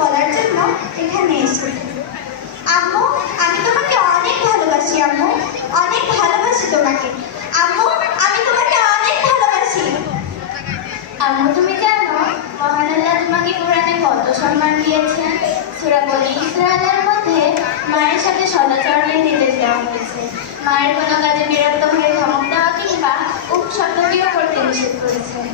বলার জন্য এখানে এসেছি। আম্মু, আমি তোমাকে অনেক ভালোবাসি। আম্মু, অনেক ভালোবাসি তোমাকে। আম্মু, আমি তোমাকে অনেক ভালোবাসি। আম্মু, তুমি জানো মহান আল্লাহ তোমাকে কোরআনে কত সম্মান দিয়েছেন? সূরা বনী ইসরাঈলের মধ্যে মায়ের সাথে সদাচরণের নির্দেশ দেওয়া হয়েছে। মায়ের কোনো কাজে বিরক্ত হয়ে ধমক দেওয়া কিংবা উপশব্দটিও করতে নিষেধ করেছেন।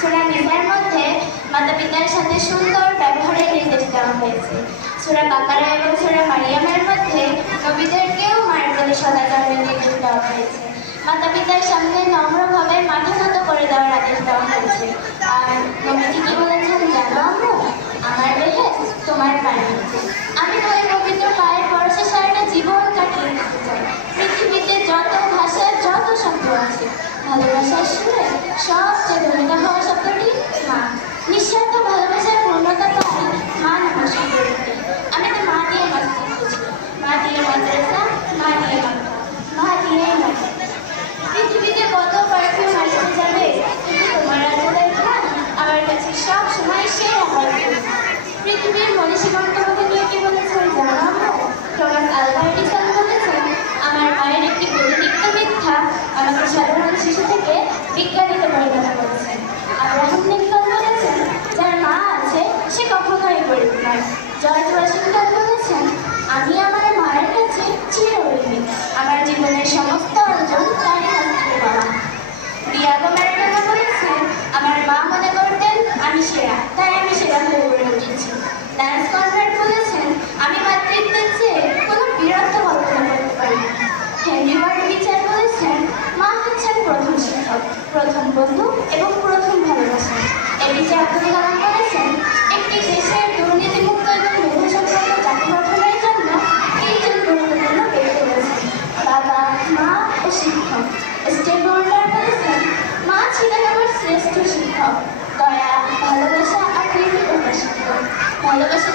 সূরা নিসার মধ্যে মাতা পিতার সাথে সুন্দর ব্যবহারের নির্দেশ দেওয়া হয়েছে। সূরা বাকারা এবং সূরা মারিয়ামের মধ্যে নবীদেরকেও মায়ের প্রতি সদাচরণের নির্দেশ দেওয়া হয়েছে। মাতা পিতার সামনে নম্রভাবে মাথা নত করে দেওয়ার আদেশ দেওয়া হয়েছে। আর নবীজি কি বলেছেন জানো আম্মু? আমার বেহেশত তোমার পায়ের নিচে। আমি তো ওই পবিত্র পায়ের পরশে সারাটা জীবন কাটিয়ে দিতে চাই। পৃথিবীতে যত ভাষা, যত শব্দ আছে, ভালোবাসার সুরে সবচেয়ে ধনিকা হওয়া শব্দটি মা। নিঃস্বার্থ ভালোবাসার পূর্ণতা পাই মা নামের শব্দটিতে। আমি তো মা দিয়ে মসজিদ বুঝি, মা দিয়ে মাদ্রাসা, মা দিয়ে মাথা, মা দিয়ে মাথা। পৃথিবীতে কত পারফিউম আসতে যাবে, কিন্তু তোমার আচলের ঘ্রাণ আমার কাছে সব সময় সেরা পারফিউম। পৃথিবীর মনীষী গন্তব্যকে নিয়ে কি বলেছেন জানো আম্মু? টমাস আলভা এডিসন বলেছেন, আমার মায়ের একটি পরিদীপ্ত মিথ্যা আমাকে সাধারণ শিশু থেকে বিজ্ঞানীতে পরিণত করেছে। আব্রাহাম লিঙ্কন বলেছেন, যার মা আছে সে কখনোই গরিব নয়। জর্জ ওয়াশিংটন বলেছেন, আমি আমার মায়ের কাছে চিরঋণী। আমার জীবনের সমস্ত অর্জন তারই কাছ থেকে পাওয়া। ডিয়াগো ম্যারাডোনা বলেছেন, আমার মা মনে করতেন আমি সেরা, তাই আমি সেরা হয়ে গড়ে উঠেছি। ল্যান্স কনরাড বলেছেন, আমি মাতৃত্বের চেয়ে কোনো বীরত্ব কল্পনা করতে পারি না। হেনরি ওয়ার্ড বিচার বলেছেন, মা হচ্ছেন প্রথম শিক্ষক, প্রথম বন্ধু এবং প্রথম ভালোবাসা। এপিজে আব্দুল কালাম বলেছেন, একটি দেশের দুর্নীতিমুক্ত এবং মেধাসম্পন্ন জাতি গঠনের জন্য তিনজন গুরুত্বপূর্ণ ব্যক্তি রয়েছেন, বাবা, মা ও শিক্ষক। স্টেভ ওয়ান্ডার বলেছেন, মা ছিলেন আমার শ্রেষ্ঠ শিক্ষক, দয়া, ভালোবাসা আর কৃতজ্ঞতা শিক্ষক। ভালোবাসা